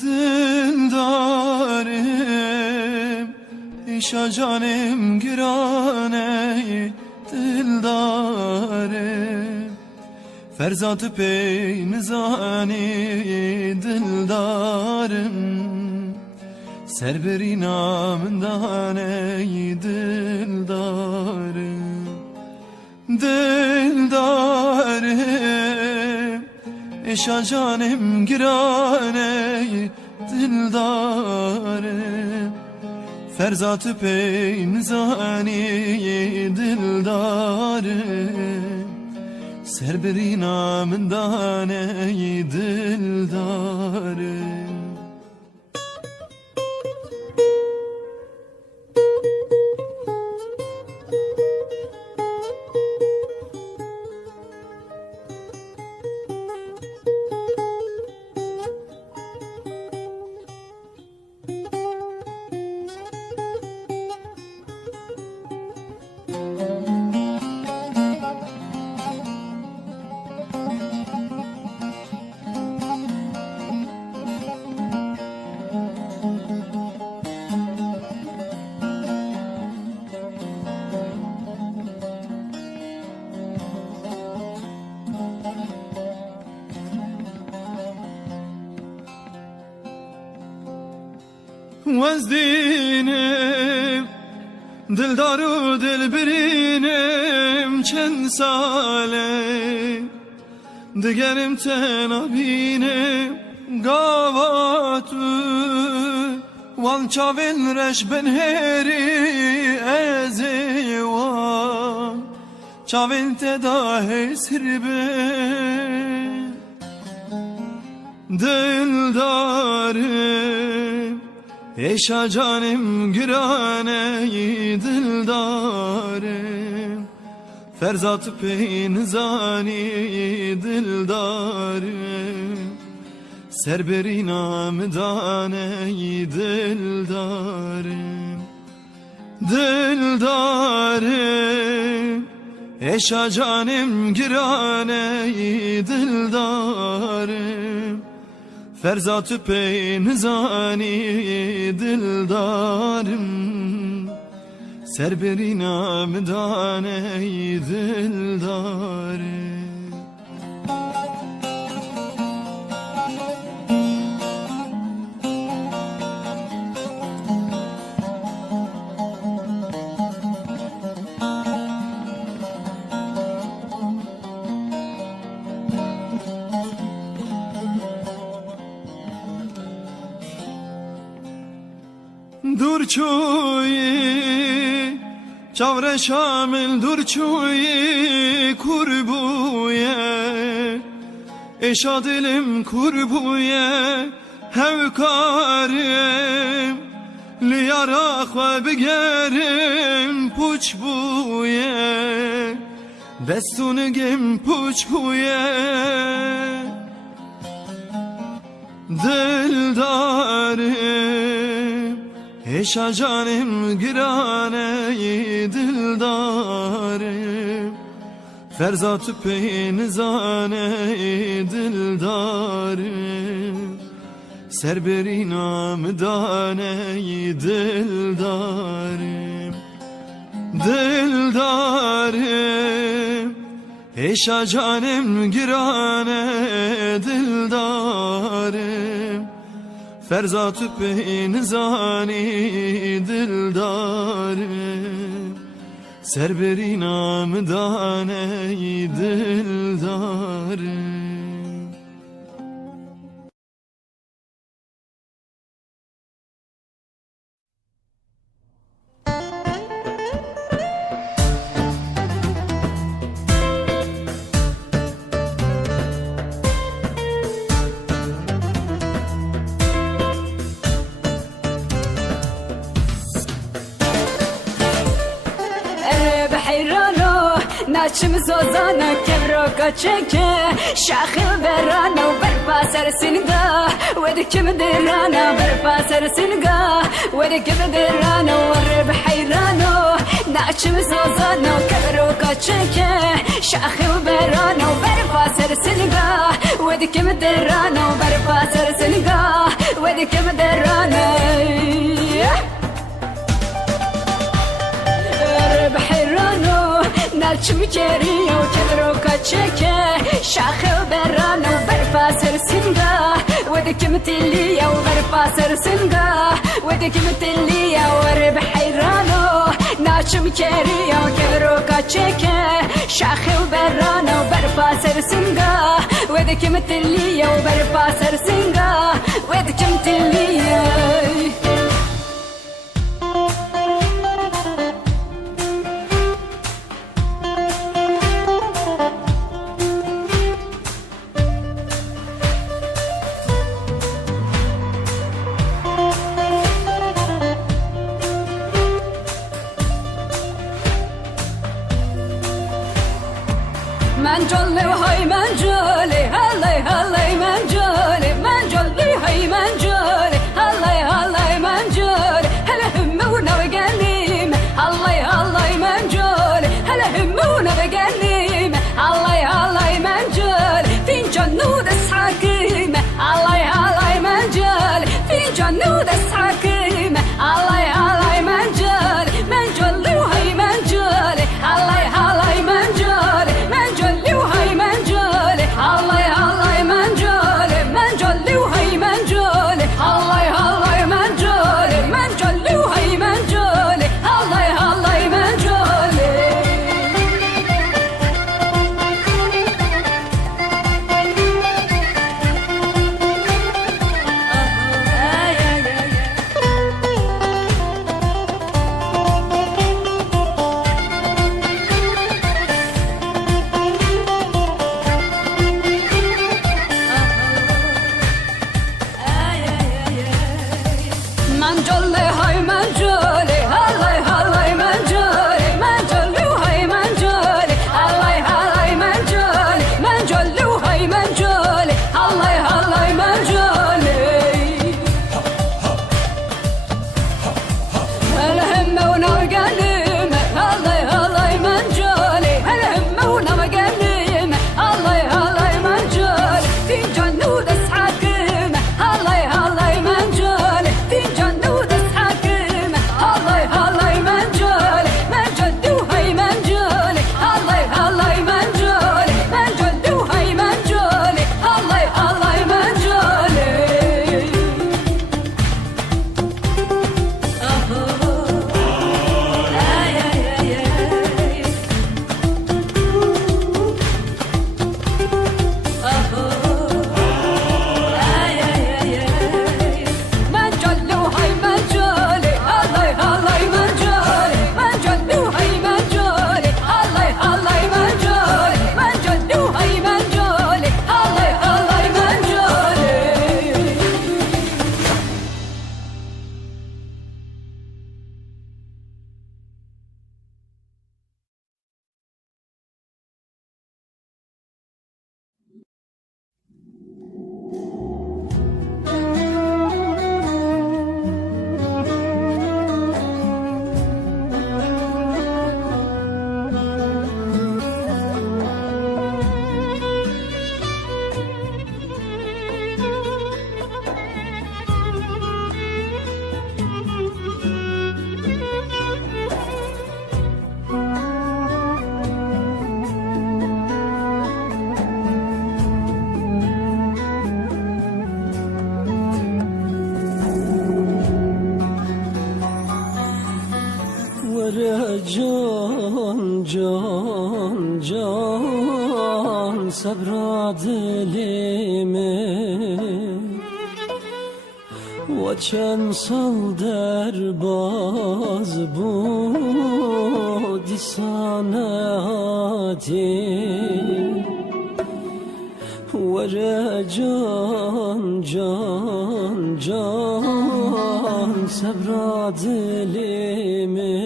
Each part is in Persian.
Dildarım, işa canım girane dildarım, ferzat-ı peynizani dildarım, serberi namından ey dildarım. Dildarım, işa canım girane dildarım, ferzat-ı peynizani dildarım, serberi namından ey dildarım. Vezdinem, dildaru dilbirinim çen sale, digerim tenabinem gavatü, val çavil reş ben heri ezevan, çavil tedahi sirbe. Dildarım, eşa canım girane dildarım, ferzat-ı peynizani dildarım, serberi namdan ey dildarım. Dildarım, eşa canım girane dildarım, ferzat-ı peynizani dildarım, serberi namdan ey dildarım. Dur çuyi, çavre şamil dur çuyi kurbuye, eşa dilim kurbuye hevkarim, liyarak ve bigerim puç buye, destunu gem puç buye. Dildarım, eşa canım girane dildarım, ferzat-ı peynizane dildarım, serberi namdan ey dildarım. Dildarım, eşa canım girane dildarım, ferzat-ı peynizani dildarım, serberi namdan ey dildarım. ناچم زوزانا کبرو کچکه شاخل برانا و برپا سر سنگا ودکم درانا برپا سر سنگا ودکم درانا ورب حیرانا ناچم زوزانا کبرو کچکه شاخل برانا و برپا سر سنگا ودکم درانا برپا سر سنگا ودكم دراني بحرانو نالچم كريو كدرو كچكه شاخو برانو برفاسر سنگا ودكم تليا وبرفاسر سنگا ودكم تليا وربحرانو نالچم كريو كدرو كچكه شاخو برانو برفاسر سنگا ودكم تليا وبرفاسر سنگا ودكم تليا من جلی های من جلی هلی هلی من جلی من جلی های من جلی هلی هلی من جلی هلا همونا بگنیم هلی هلی من جلی هلا همونا بگنیم هلی هلی من جلی فینجان نود ساکیم هلی هلی من جلی فینجان نود ساکیم هلی هلی من جلی من جلی های من جلی هلی هلی من جلی من جلی وهي من جولي الله الله من جولي من جولي وهي من جولي الله الله من جولي من جولي وهي من جولي الله الله من جولي من جلی های من جلی هلی هلی من جلی من جلی های من جلی هلی هلی من جلی من جلی های من جلی هلی هلی من جلی هل همونا بگنیم هلی هلی من جلی هل همونا بگنیم هلی هلی من جلی فینجان نود اسحاقیم هلی هلی من جلی فینجان نود اسحاقیم هلی هلی من جلی من جلی وهي من جلی هلی هلی من جلی من جلی وهي من جلی هلی هلی من جلی من جلی وهي من جلی هلی هلی من جلی من جلی وهي من جلی هلی هلی من جلی من جلی وهي من جلی هلی هلی من جلی وره جان جان جان صبر دلime و چند سال در باز بودی ساناتی وره جان جان جان صبر دلime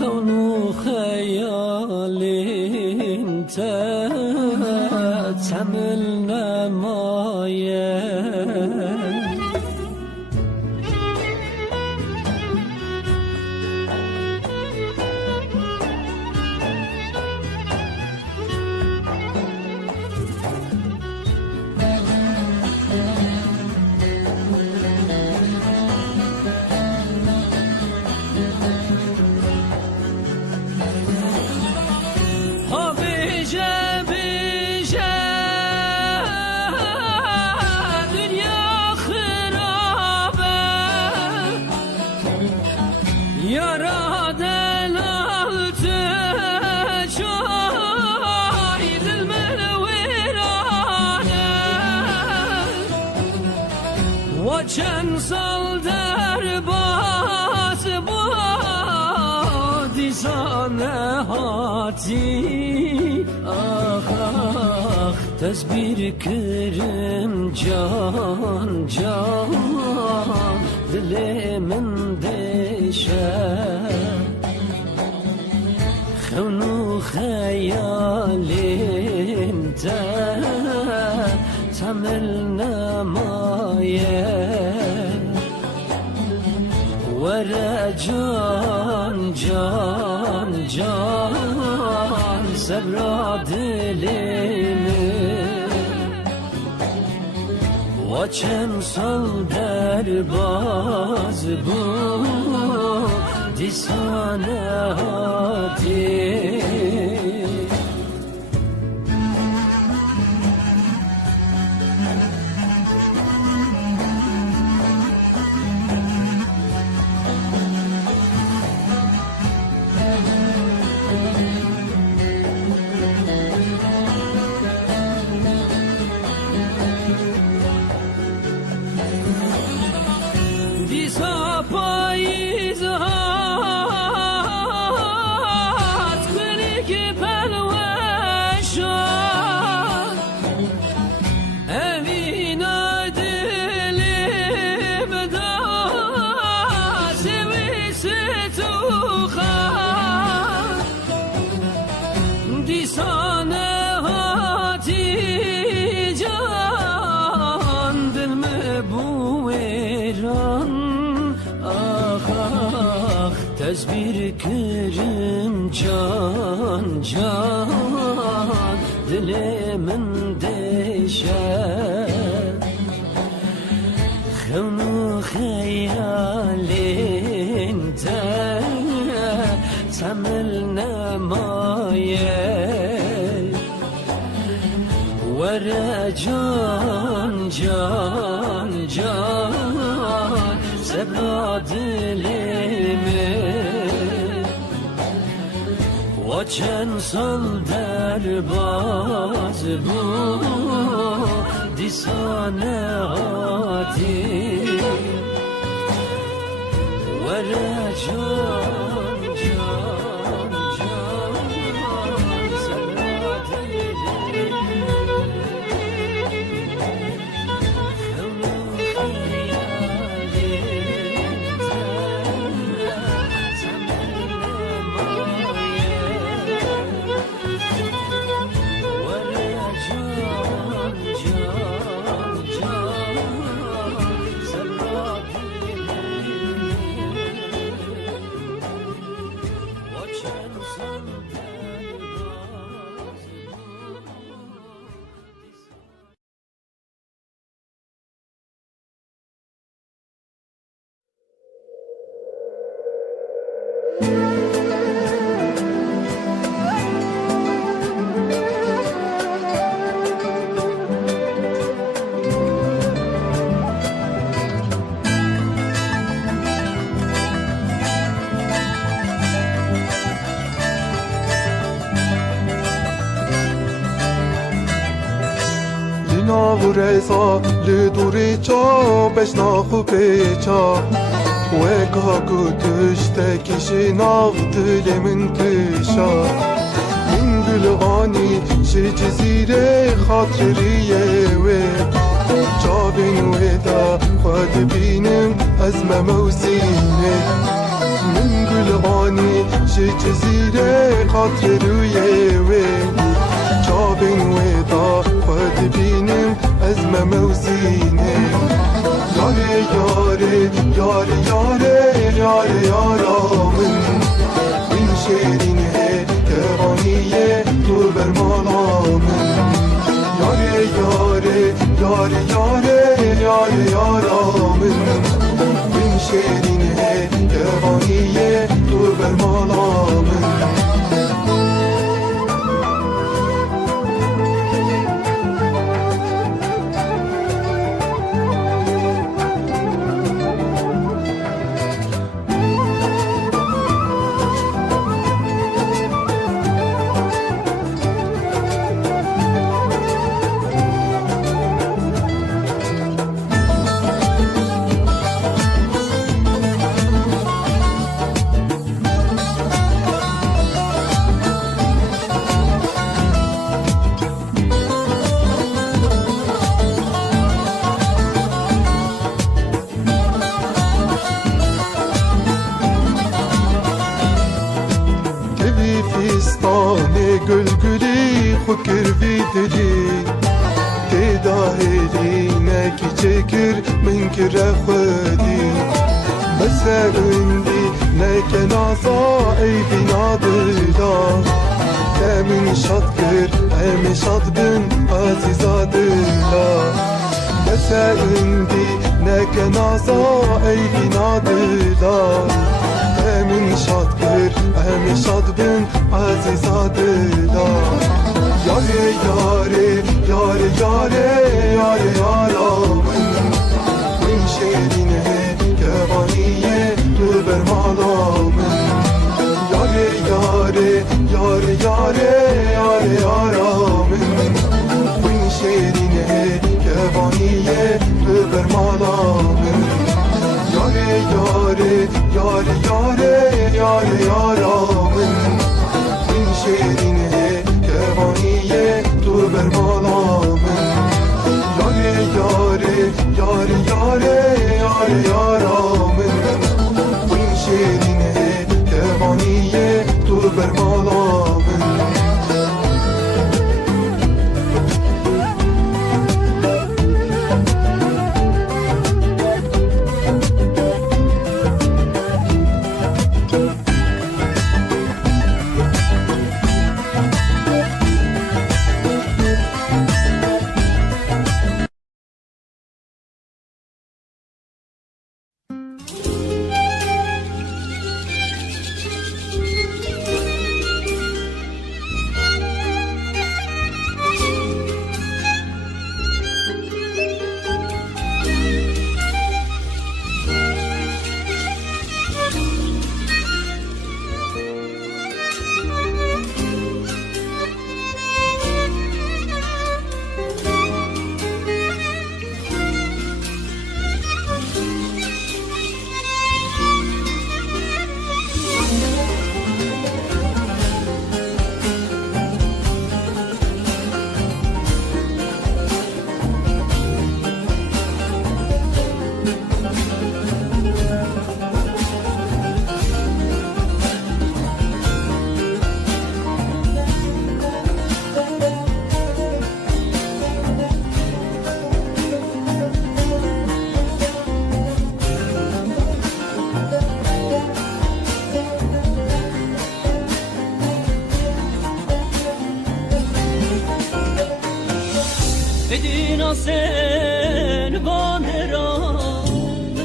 خونو خیالین تمل نمایه چند سال در باز با دیزانه هاتی آخ آخ تزبیر کرم جان جان دل من دشه خونو خیالیم تمل نمایه ورا جان جان جان صبر دلیم و چند سال در باز بود دیسانه هاتی دیسا پاییز هات کنی که پلوشان امینا دلیم دا سویس تو خان دیسانه هاتی جان دل مبویران تزبیر کرم جان جان دل من دشه خونو خیالین تمل نمایه ورا جان جان جان صبر دلیم و چند سال در باز بود دیسانه هاتی ورا جان جان جان صبر دلیم ناو رزا لدوری چا بشناخو پیچا وکا کتشته کشی ناو دل من تشا من گل آنی شی جزیره خاطریه و جا بینوه دا خود بینم از مموزینه من گل آنی شی جزیره خاطریه و جا بینوه دا خود بینم از مموزینه یاره یاره یاره یاره یاره یارا من این شیرینه تهرانیه تو برمالا من یاره یاره یاره یاره یاره یارا من این شیرینه تهرانیه تو برمالا من دلی تدا هلینکی چکر من کره خودی مثل اندی نکه نازا ای بینا دلا همین شاد کر همین شاد بن عزیزا دلا مثل اندی نکه نازا ای بینا دلا همین شاد کر همین شاد بن عزیزا دلا یاره یاره یاره یاره یاره یارا من شیرینه جوانیه تو برمالا من یاره یاره یاره یاره یاره یارا من شیرینه جوانیه تو برمالا من یاره یاره یاره یاره یاره یارا من شیرینه جوانیه تو برمالا من یاره یاره یاره یاره یاره یارا من این شیرینه جوانیه تو برمالا من Edina sen vanera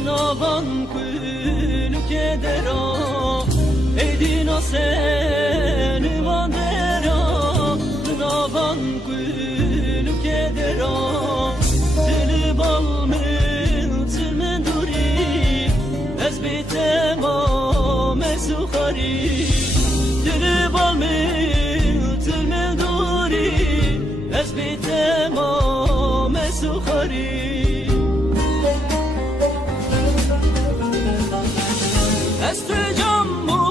navan kulu kedera Edina sen vanera navan kulu kedera Dili balmın tülmen duri ezbitema mesukhari Dili balmın tülmen duri ezbitema mesukhari استجمو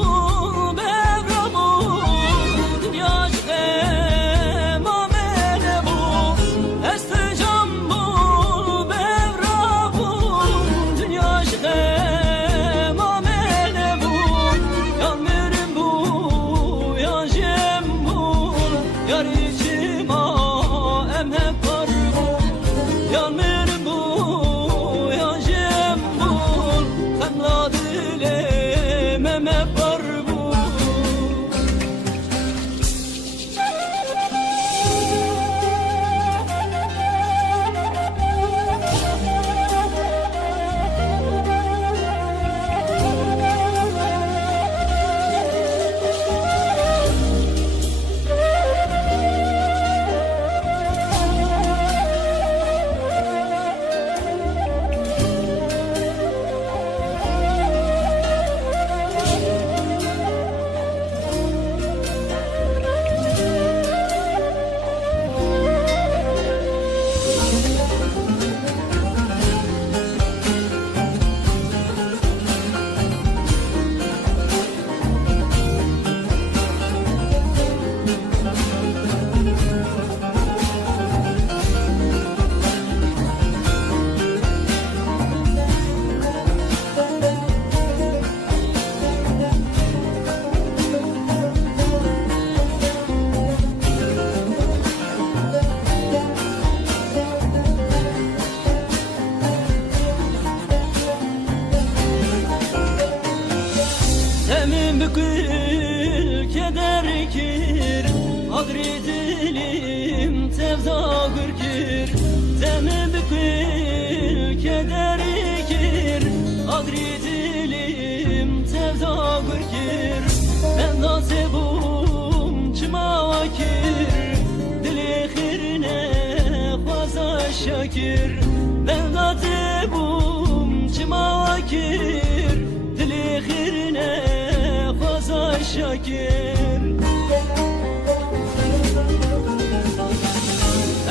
ببرمو دنیا ما منبو استجمو ببرمو دنیا ما منبو یا مرمو یا جمو یا ریچما امه پرمو یا مرمو یا جمو خملا دلی ممه پرمو gürkir Zemi bükül kederi kir Adri dilim tevda gürkir Ben da sebum çıma vakir Dili khirine fazla şakir Ben da sebum çıma vakir Dili khirine fazla şakir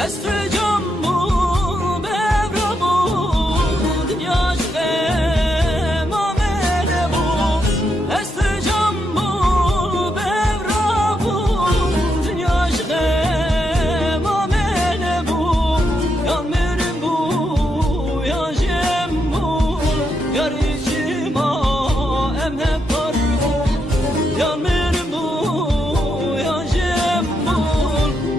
Estecam bu mevra bu Dünya şüphe mamele bu Estecam bu mevra bu Dünya şüphe mamele bu Yan mürim bu yan jem bu Yar içima emhep var bu Yan mürim bu yan jem bu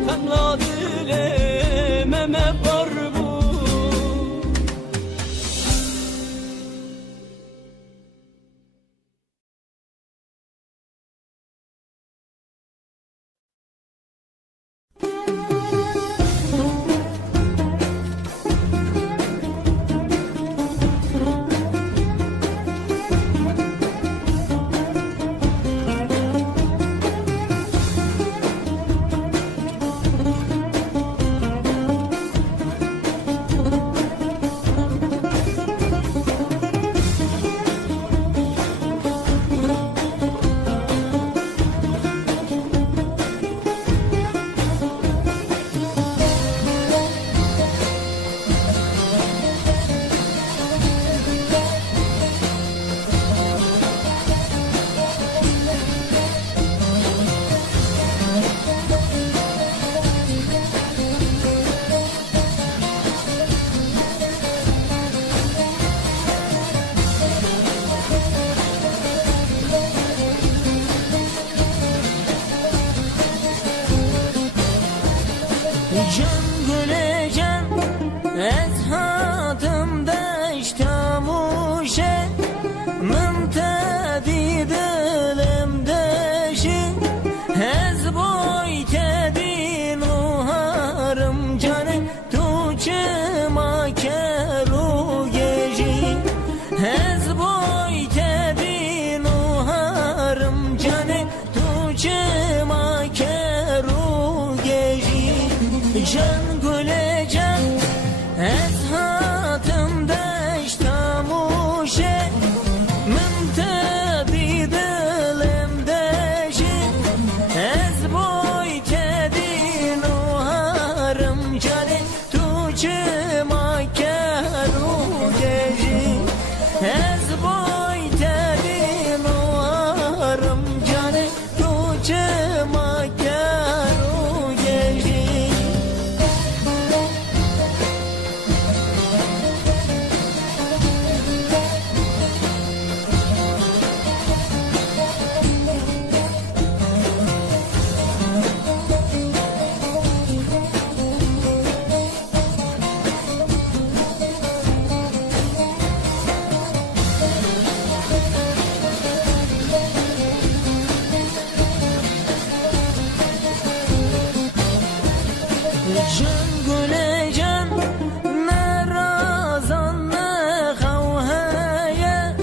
Femla dile meme var bu Can güleceğim ez hatımda iştamuşe Mümtedi dilim deşi Ez boy tedin uharım canı Tuçıma keru geci Ez boy tedin uharım canı Tuçıma keru geci Can güleceğim ez hatımda iştamuşe Mümtedi dilim deşi Ez boy tedin uharım canı Tuçıma keru geci Ez boy tedin uharım canı Tuçıma keru geci Can güleceğim ne razan ne havhaya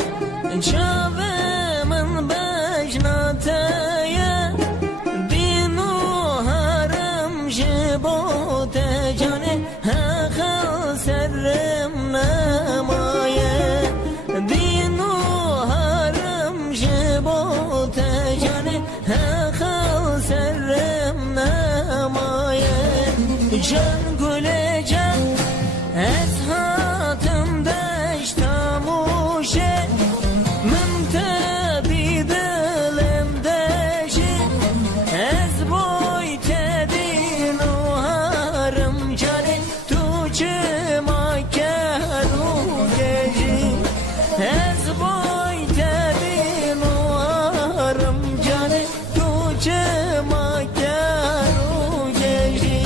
Çavımın başına taya Dinu harım jibote canı Hakıl serrim namaya Dinu harım jibote canı Hakıl serrim namaya Can güleceğim ez hatımda iştamuşe Mümtedi dilim deşi Ez boy tedin uharım canı Tuçıma keru geci Ez boy tedin uharım canı Tuçıma keru geci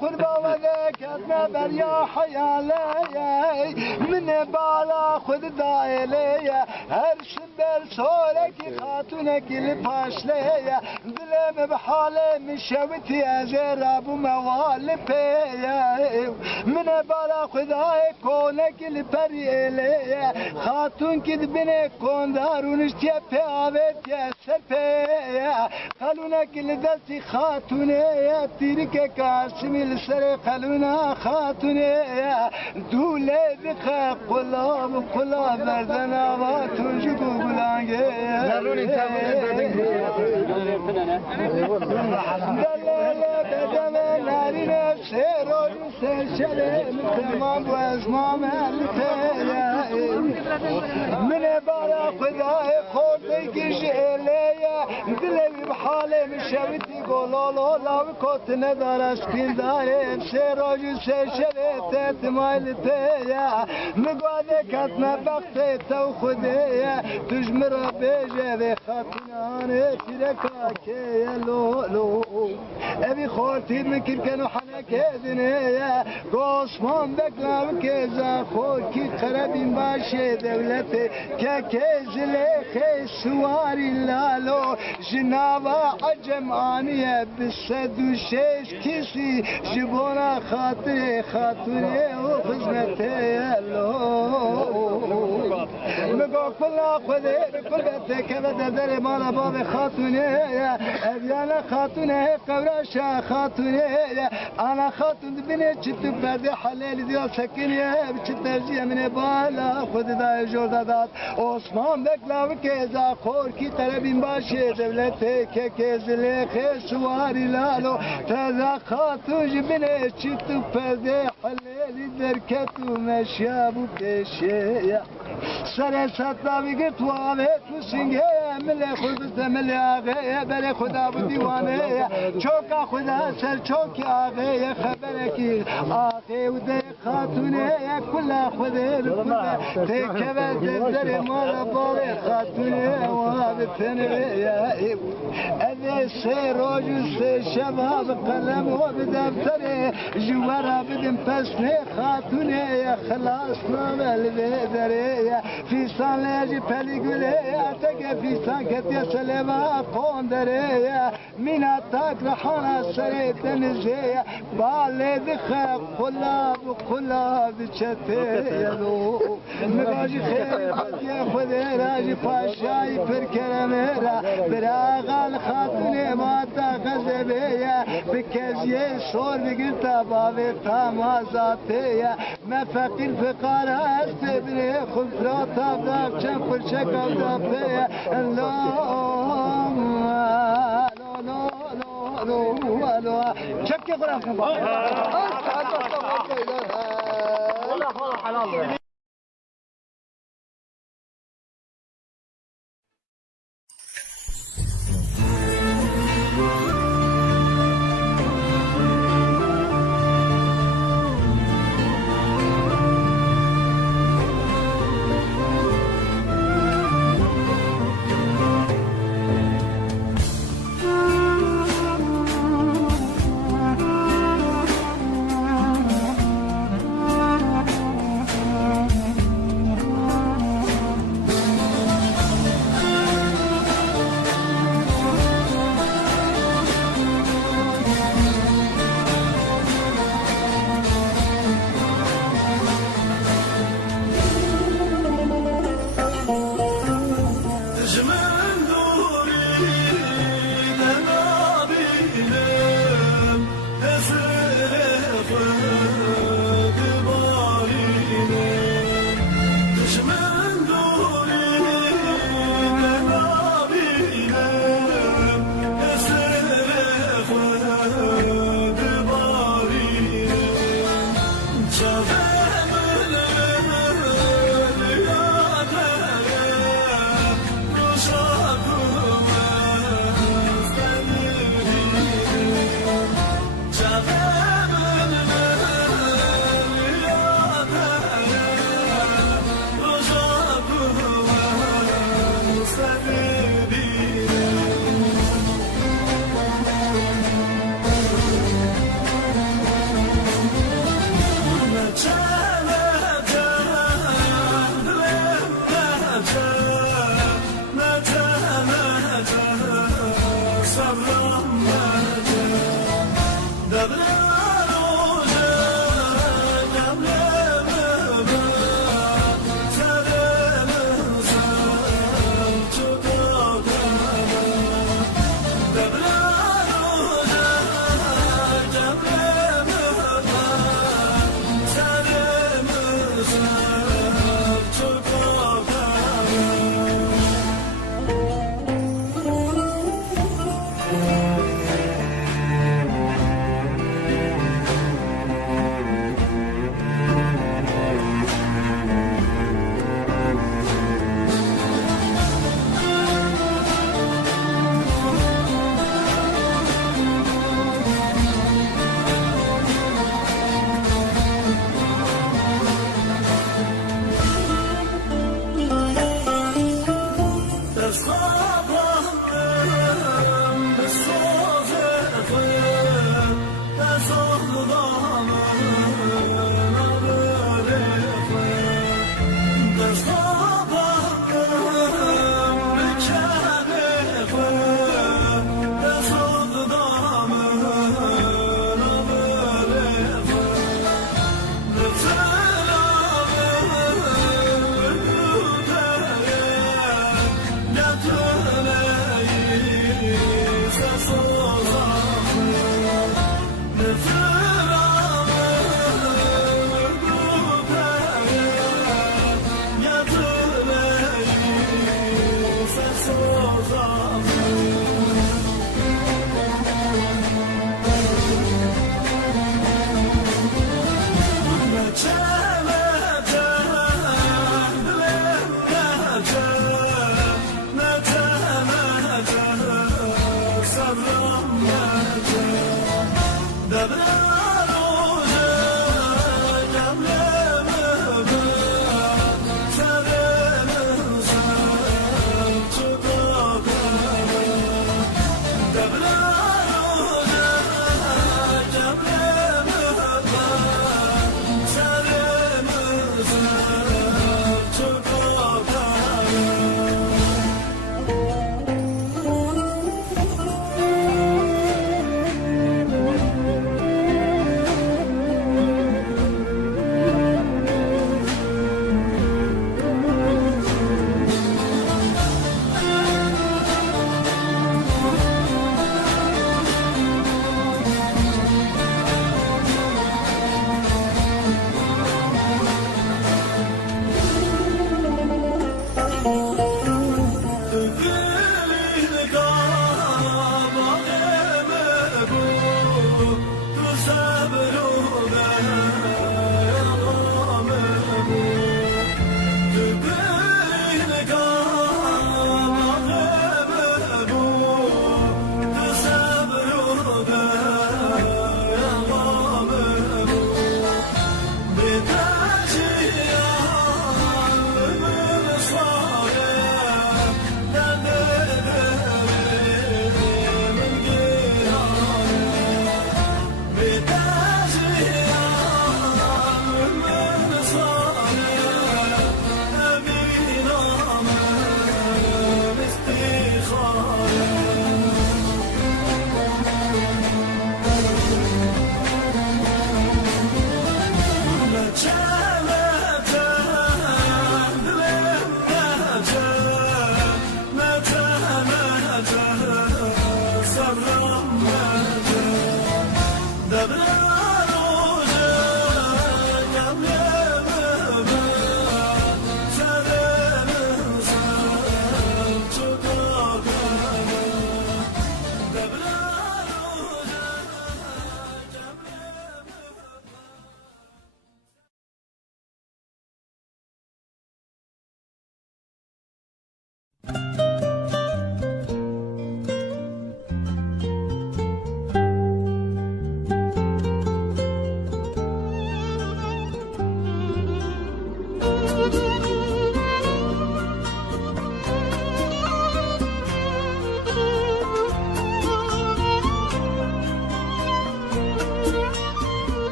قربا ولك أدنى بريا حيالي من بالا خود دايلي هرش بل سولك خاتونك الباشلي دلم بحالي مشوتي أزير أبو موالي من بالا خداي كونك البريلي خاتون كد بني كوندار ونشتي في عبيت يا سرفي خلونك لدلتي خاتوني تيرك كاسمي السر خلونا خاتوني دولي بخا قلاب قلاب بردنا واتون جبو بلانجي دلالة بدم ناري نفسي روي سرشلي تمام واسمام من بارا خداي خودي كجيليا دلي بحالي مشوتي قولولو لاو كوت ندار اسكين داري سيروج سيشلي تتمايل تيا مقوادي كاتنا بختي تو خديا تجمر بيجي خاتناني تركا كي لولو ابي خورتي مكر كانوا حنك دنيا قوسمان بكلام كيزا خوكي قربين باشي دولتي كاكيزلي خي سواري لالو جنابا عجم آنية بالسد وشيش كيسي جبونا خاطري خاطري وخزمتي مقو كلا خذي بكل بيتك بدا دري مالا بابي خاتوني ابيانا خاتوني قبراشا خاتوني انا خاتون بني چتو بردي حليل ديال سكيني بچترجي من بالا خود دای جردادات عثمان بکلاو کیزا خور کی قربین باشه دولت که کیزلی خسواری لالو تزا خاتون جبنه چتو پرده حلیلی درکتو مشابو کشه سر سطلا بگیر تو آوه تو سنگه مل خود مل آغه بر خدا بو دیوانه چوکا خدا سر چوک آغه خبره کی آغه و ده خاتونه کلا خوده رکوده تکبه در مال بال خاتونه و بتنه یا ایو اذه سه روز سه شباب قلم و بدفتره جوارا بدم پسنه خاتونه خلاص نامل بدره فیسان لیجی پلی گله اتک فیسان کتی سلما قندره مینا تاک رحانا سر تنزه باله دخه قلاب قلاب چته یلو مگاجی خیر بطی خوده راجی پاشای پر کرمه براغال خاتونه ماتا غزبه بکزیه سور بگرتا بابه تامازاته ما فقیر فقار هست بره خفراتا بداف چن پرچک آدافه لا چک قرآن کن حلال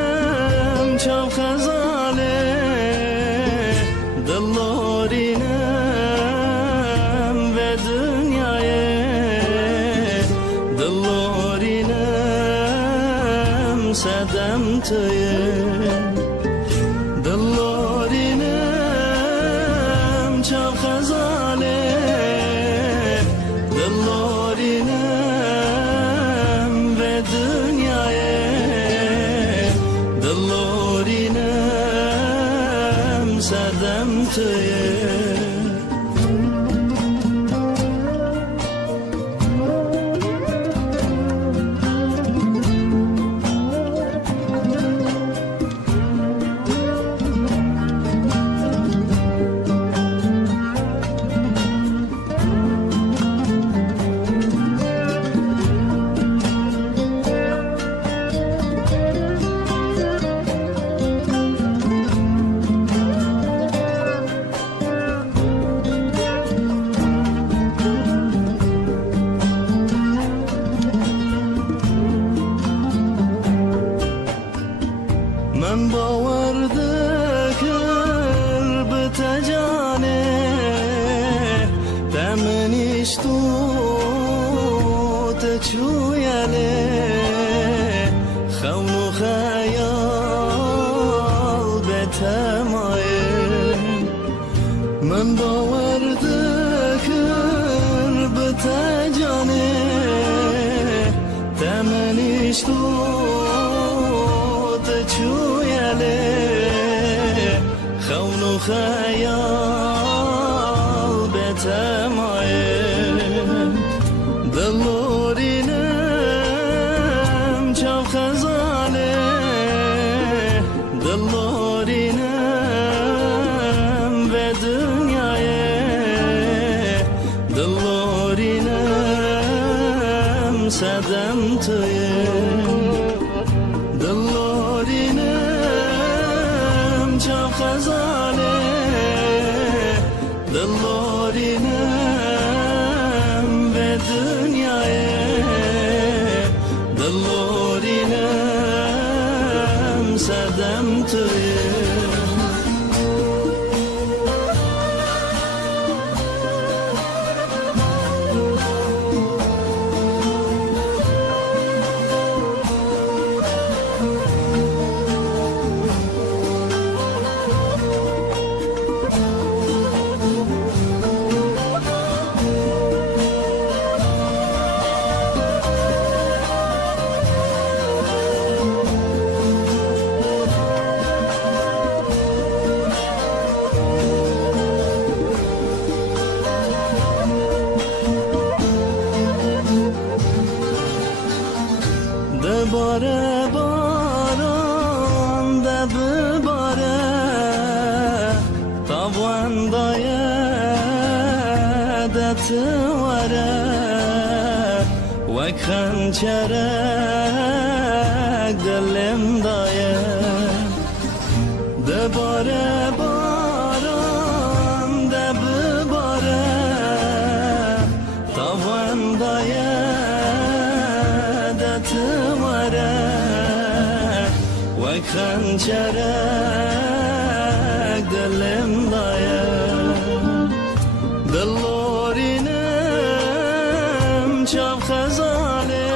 دلورینم چاو خزاله دلورینم و دنیای دلورینم صدم توی دلورینم چاو خزاله دلورینم و دنیای دلورینم صدم توی من باور دکر به تجانه دمنیش تو تچویله خون و خیال به تمایه من باور دکر به تجانه دمنیش تو چویله خون و خیال به تمایه دلورینم چاو خزاله دلورینم و دنیای دلورینم صدم توی دلورینم چاو خزاله دلورینم به دنیای دلورینم صدم توی باره باران ده بباره تابوندای دتواره وک خنچرک دلم دایه ده باره باران ده بباره تابوندای دتواره وک خنچرک دلم دایه دلورینم چاو خزاله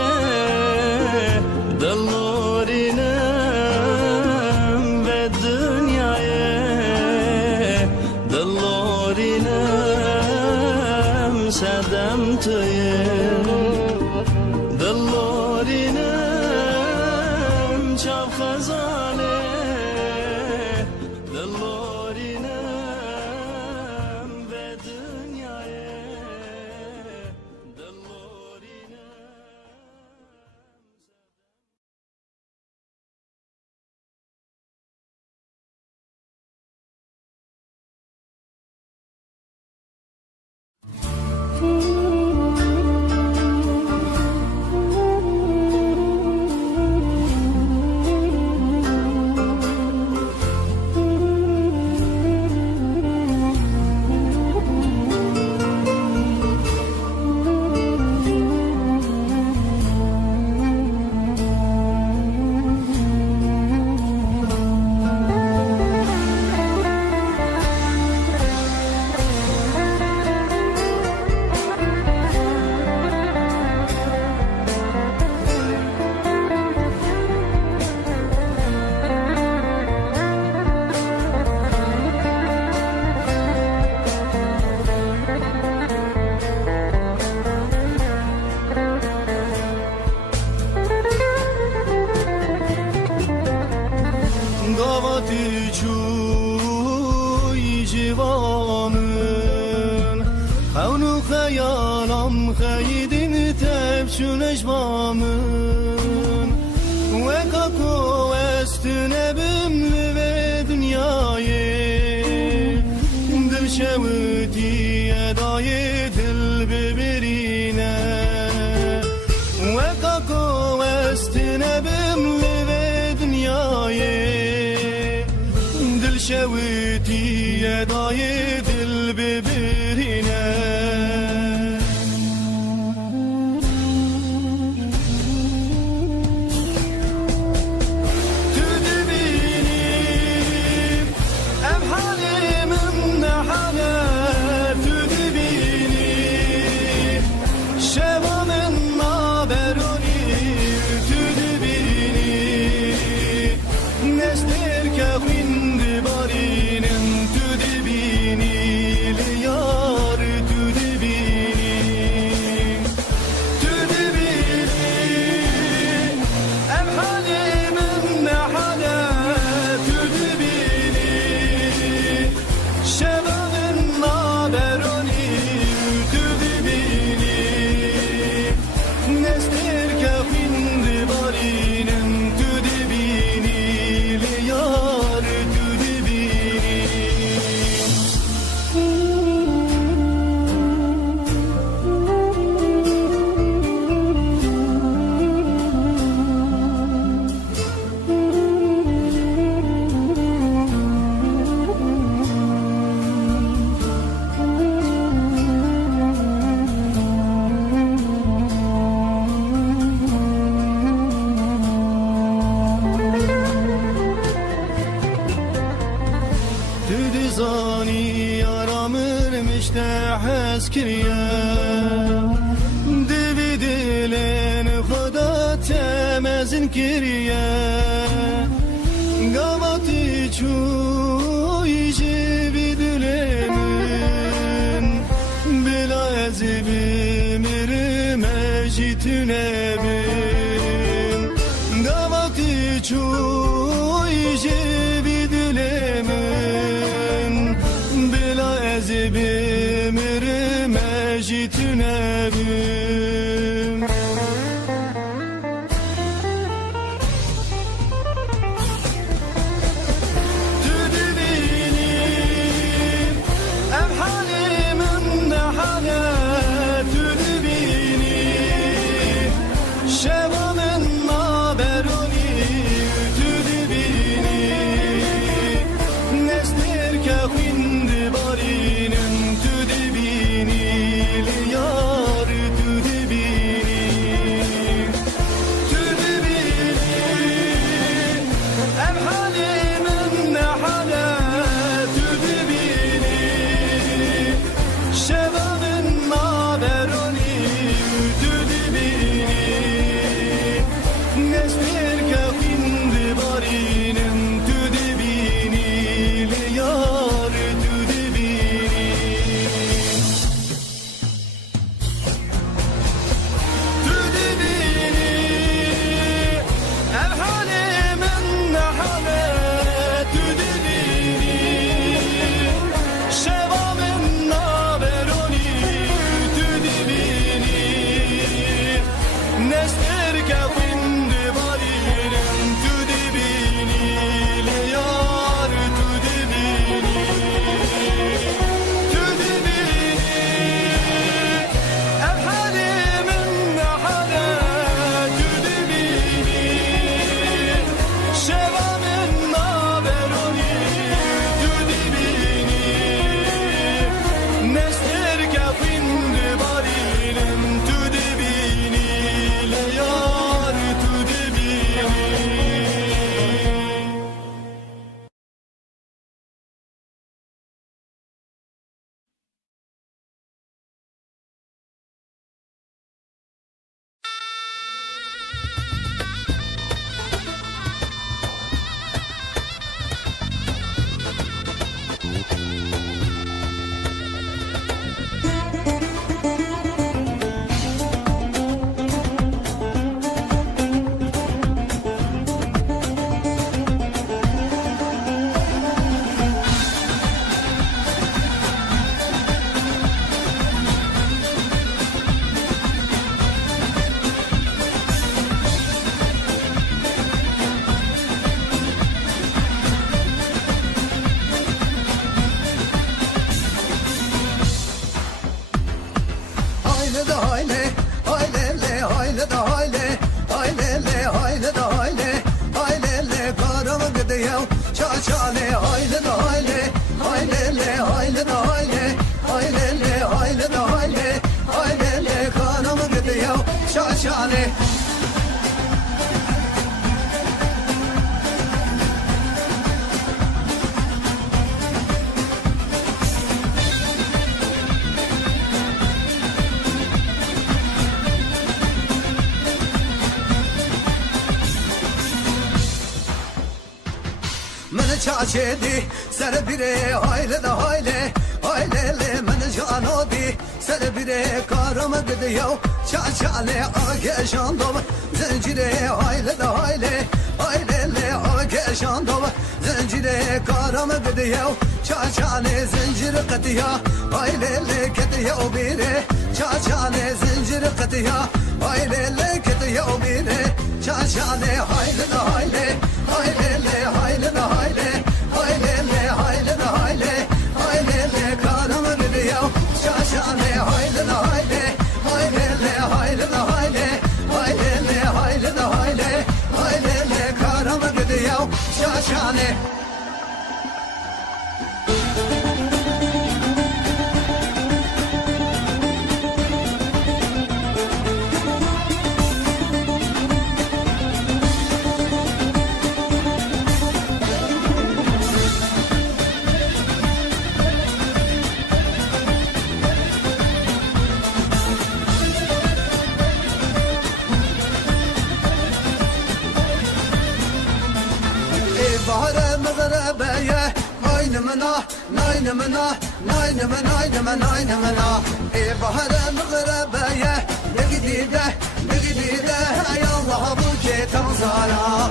دلورینم به دنیای دلورینم صدم توی دلورینم چاو خزاله دلورینم به دنیای دلورینم خيدين تبشون اجمامن وكاكو استنبم لبدنياي دل شوتي يداي دل ببرينا وكاكو استنبم لبدنياي دل شوتي يداي دل ببرينا زانی یارامر مشتحس کریا دوی دلن خدا تمزن کریا گاواتی چوی جبی دلمن بلا از بمر مجیتونه بین گاواتی چوی جبی دلمن بلا از بمر مجیتونه بین شاشانه من چاچدی سر بیره هایله ده هایله هایله من جانودی سر بیره کارم بدیو چاچاله آگه شاندم زنجیره هایله ده هایله هایله آگه شاندم زنجیره کارم بدیو چاچاله زنجیر قدیا هایله کدیو بیره چاچاله زنجیر قدیا هایله کدیو بیره چاچاله هایله ده هایله هایله هایله هایله هایله هایله هایله هایله کارم بدیو شاشانه هایله هایله هایله هایله هایله هایله هایله هایله هایله کارم بدیو شاشانه ناينمنا ناينمنا اي بحر مغربية نجديده يا الله بوجه تنزالا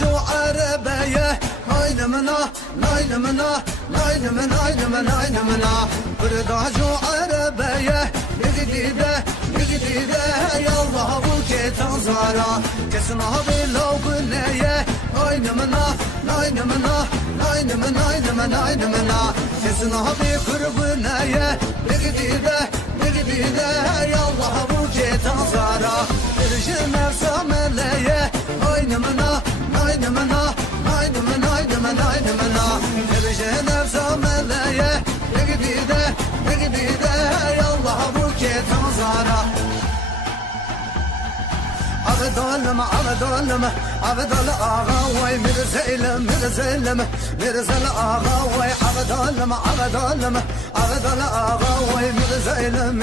جو عربية ناينمنا بردا جو عربية نجديده يا الله بوجه تنزالا كسنا بلو بنية ناينمنا كسنا بقربنية نجديده يا الله بوجه تنزالا ارجنا ساملية ناينمنا ارجنا ساملية نجديده يا الله بوجه تنزالا عبد الآغا وي مرزيلم مرزا الآغا وي عبد الآغا وي مرزيلم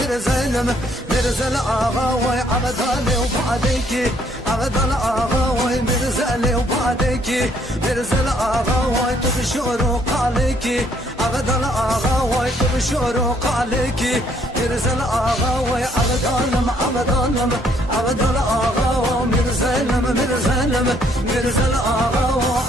مرزا الآغا وي عبد لي وبعديكي عبد الآغا وي مرزا لي وبعديكي مرزا الآغا وي تبشر وقاليكي عبد الآغا وي تبشر وقاليكي مرزا الآغا وي عبد الآغا مرزا الآغا عبد الآغا وي مرزا الآغا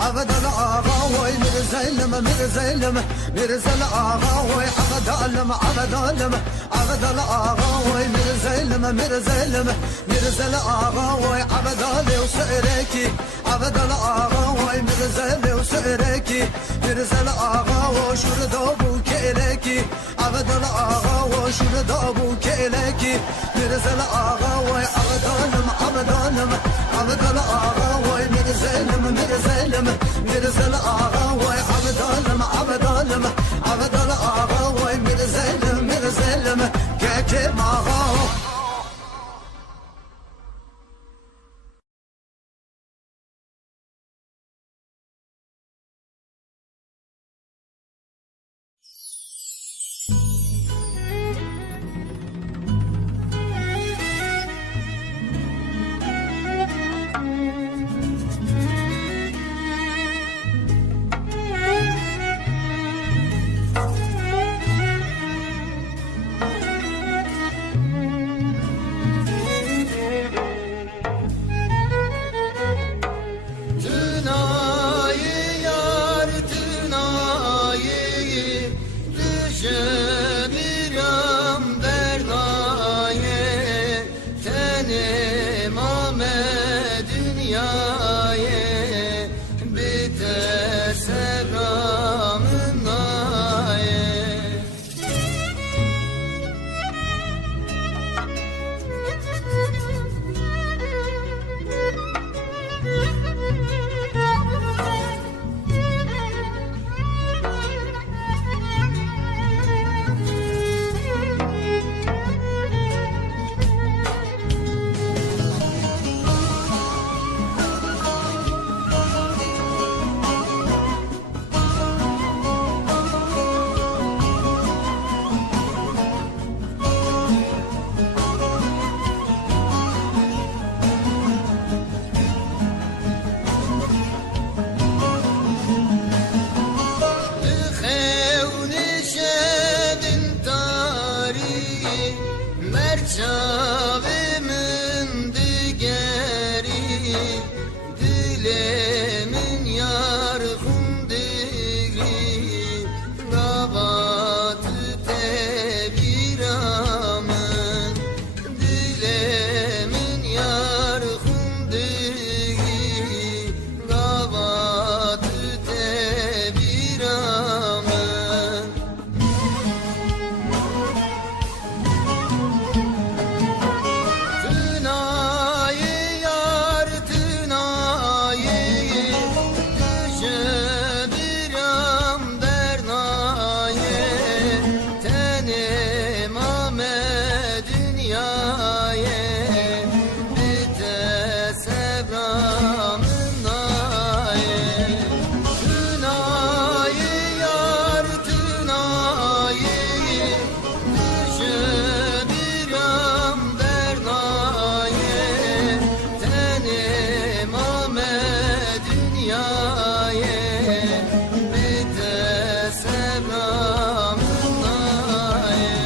عبد الآغا وي مرزا الآغا وي عبد الآغا وي مرزا الآغا وي عبد لي وسئريكي عبد الآغا وي مرزا لي وسئريكي مرزا الآغا وشرد أبوك إليكي عبد الآغا وشرد أبوك إليكي مرزا الآغا وي عبد الآغا وي مرزا الآغا وي عبد الآغا وي مرزا كاكي ماغا merçavimin digeri dilemin yargın dili gavatı tebiramın dilemin yargın dili gavatı tebiramın Tınayı yar tınayı düşebiram bernayı tenim ame dünyayı bite sevramın ayı Tınayı yar tınayı düşebiram bernayı tenim ame dünyayı bite sevramın ayı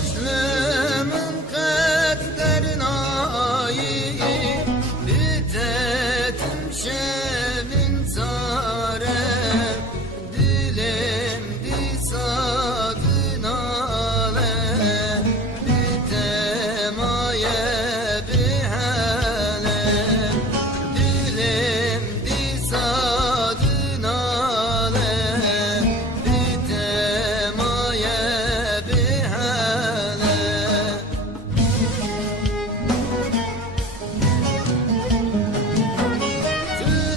Rojlemin qedderin ayı bitetim şevin zare dilim disadın ale bitem aye bihale dilim disadın ale bitem aye bihale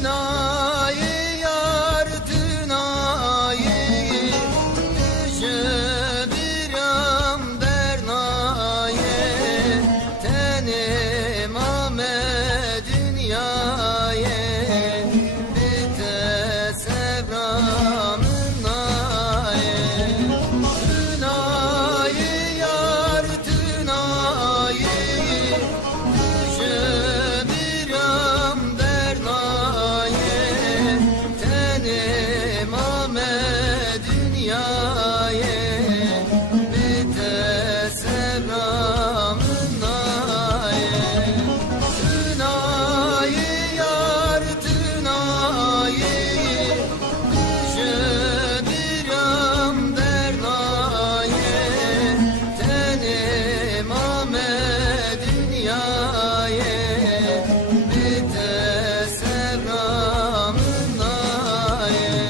Tınayı yar tınayı düşebiram bernayı tenim ame dünyayı bite sevramın ayı Tınayı yar tınayı düşebiram bernayı tenim ame dünyayı bite sevramın ayı Tınayı yar tınayı düşebiram bernayı tenim ame dünyayı bite sevramın ayı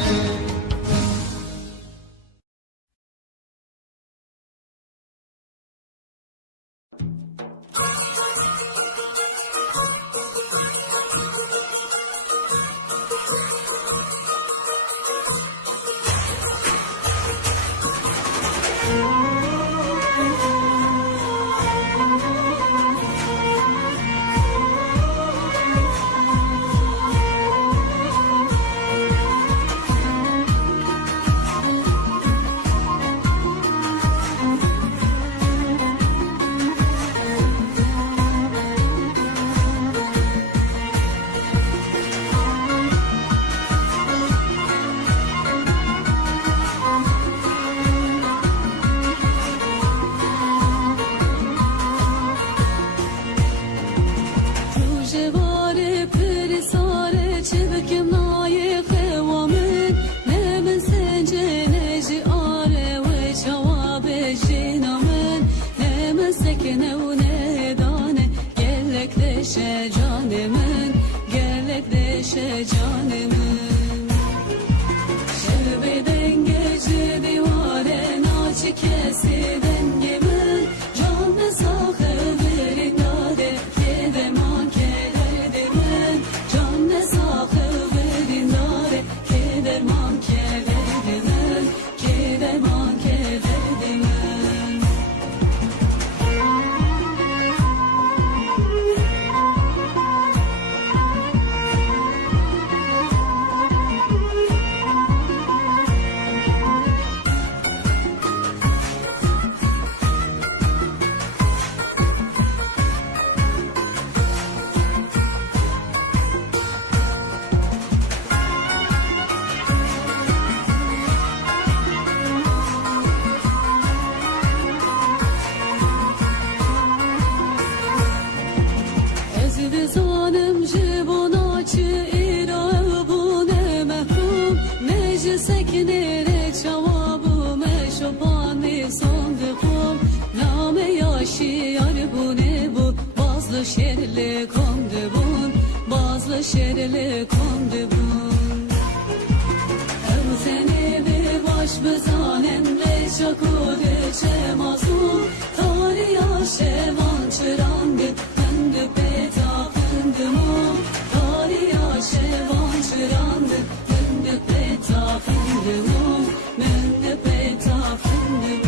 روزواره پرساره چبکم نای خوامن نمن سنجه نجی آره و جواب جنامن نمن سکنه و ندانه گلک دشه جانمن گلک دشه جانمن شب دنگه دیواره ناچی کسی دنگه من جان ساخه برین دوزانم جبونا چه ایرا بونه محروم مج سکنه ره چوابو مشوبانی صندوقم نام یاشیار بونه بود bazı şerli kondu bun bazı şerli kondu bun her sene bir baş bezanem le çakudu çemazun tariya şevan çırandı döndü peta fındımım tariya şevan çırandı döndü peta fındımım döndü peta fındımım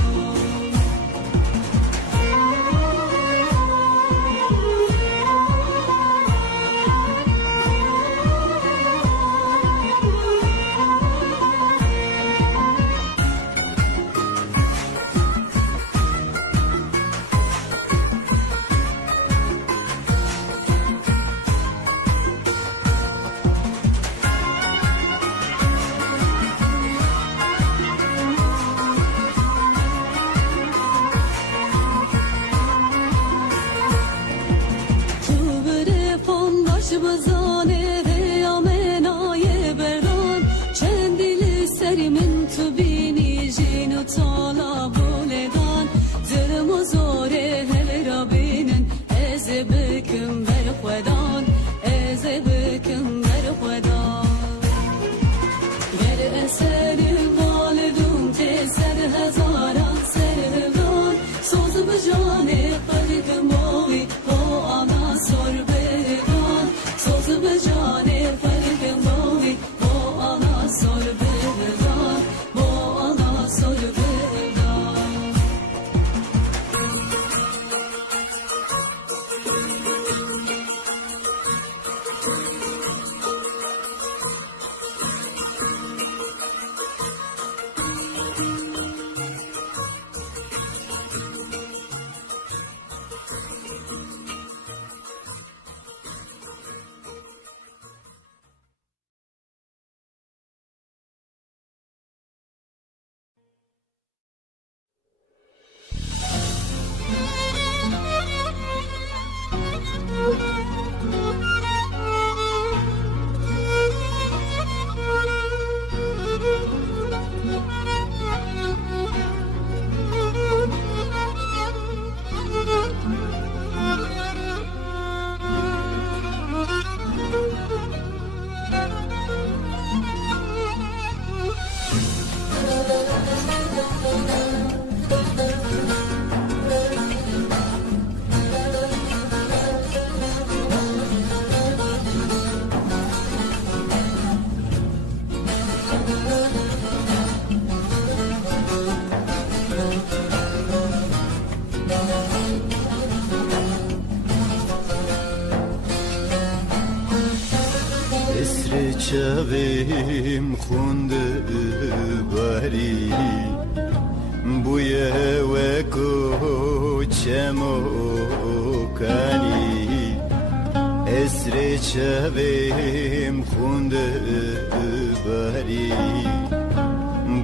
بزانه ریامنای بردان چندیل سریمن تو بینی جین و تالا بولدان زرم و زوره هل را بینن از بکم بر خودان از بکم بر خودان گر اثر والدون تسر هزاران سرهان سوز بجانه قلق موی با آنا سر بردان سوز بجانه قلق موی با آنا سر بردان با آنا سر بردان چویم خونده باری بوی وکو چمو کنی اسر چویم خونده باری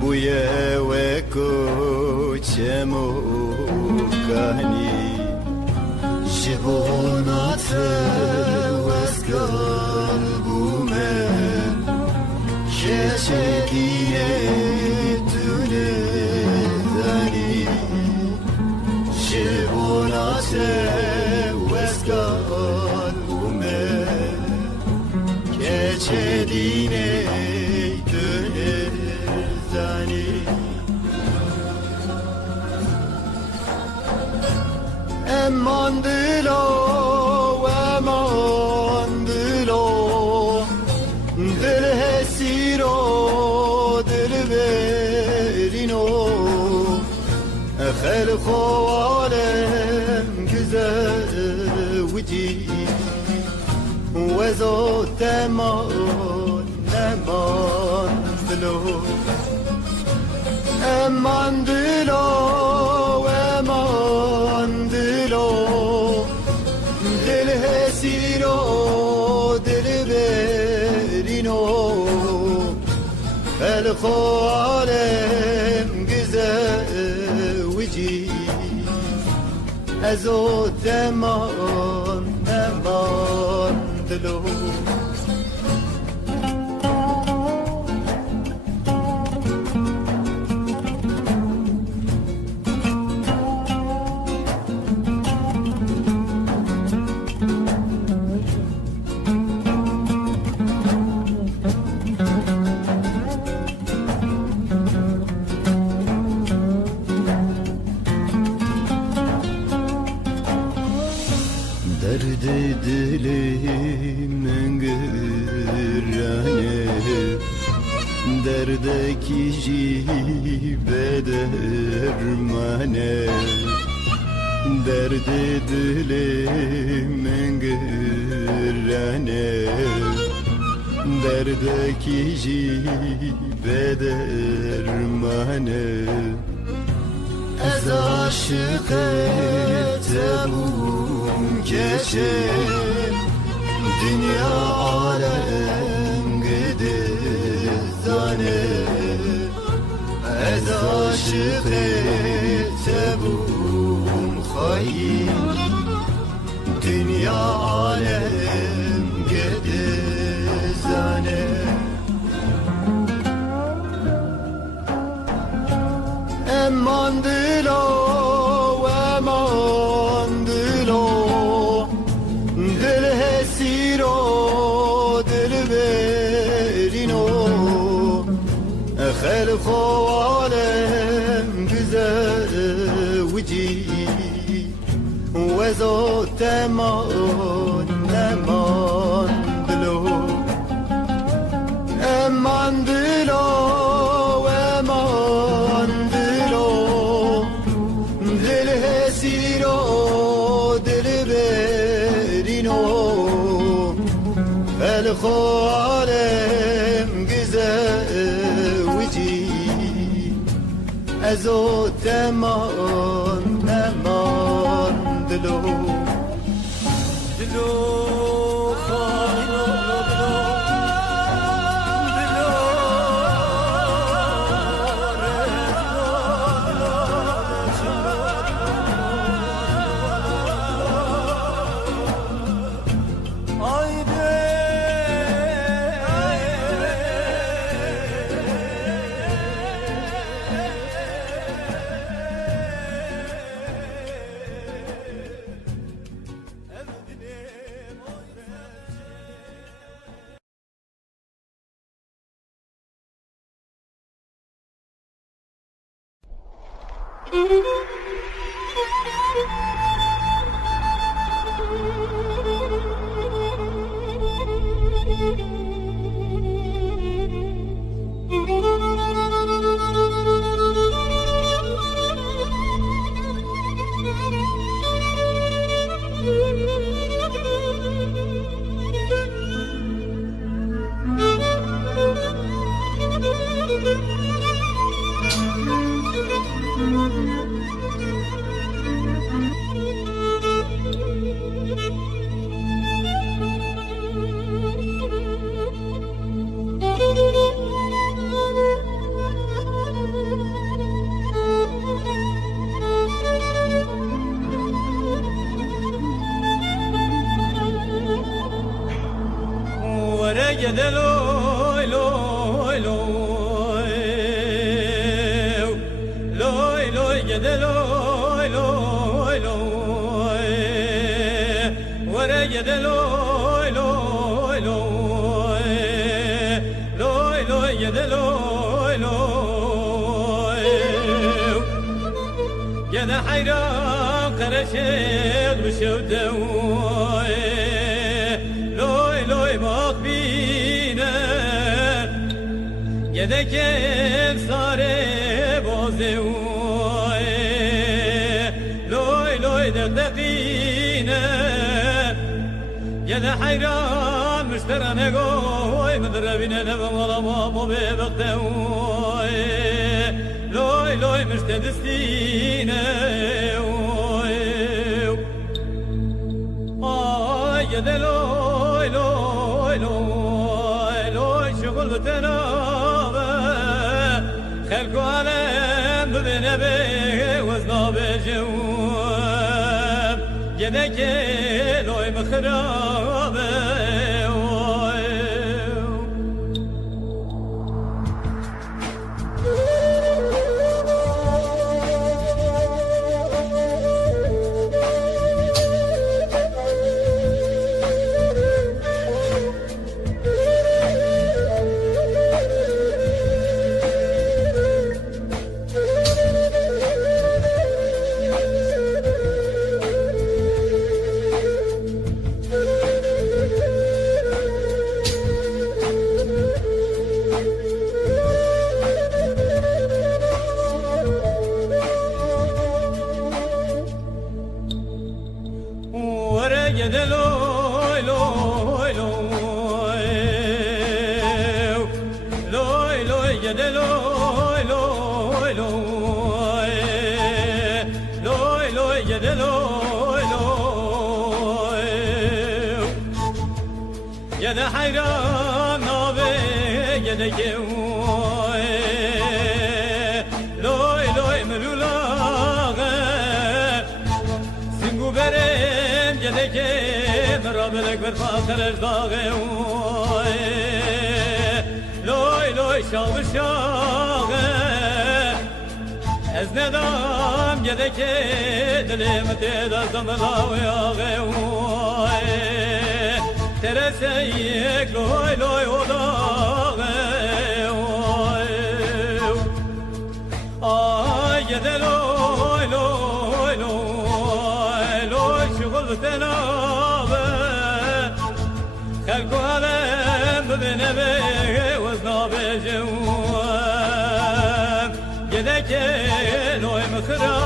بوی وکو چمو کنی جبونات وسکال Keçediye tüle zani Şibunate veskal ume Keçedine tüle zani Eman dilo, eman dilo دل حسیرو دل برینو خلق و عالم گزودی وزو تمان نمان دلو امان دلو امان دلو دل حسیرو دل برینو خلق و عالم گزودی ازو تمان نمان Derdi dilimin gırane Derdeki jibe dermane Derdi dilimin gırane Derdeki jibe dermane Ez aşık etebum geçim Dünya alem gidizane Ez aşık etebum hayim Dünya alem gidizane Eman dilo, eman dilo Dil hesiro, dil berino Khalqo alem güzel vci Vezo teman, eman dilo Eman dilo, eman dilo Dil hesiro, dil berino Khalqo alem güzel vci Ezo teman, eman dilo دلو خاینو دلو دلو ورق دلوي لوي لوي لوي لوي دلوي لوي لوي ورق دلوي لوي لوي لوي لوي دلوي لوي يا ذا حيران قرشت وشودوي لوي لوي مقبينه يدكم ساره بازوي لوي لوي دقيقينه يدا حيران مشترنا قوي مدربين نبم ولا ما ببقتوي لوي لوي مشتدستينه يدا لوي لوي لوي لوي شغل بتنابه خلقوا عالم ببنبه وزنا بجواب يدك لوي مخرابه loy loy loy loy loy ya de loy loy loy loy loy ya de loy loy ya de hayran abi ya de loy loy melula singu berem ya de مرابلك بالفاخر الضاغي لوي لوي شاغ الشاغي از ندام يدك دلي متيد الزملاوي ياغي ترسيك لوي لوي وضاغي يد لوي لوي لوي لوي شغل تنابي خلقو هذا بنبي وزنابي جواب يدك لوي مخرا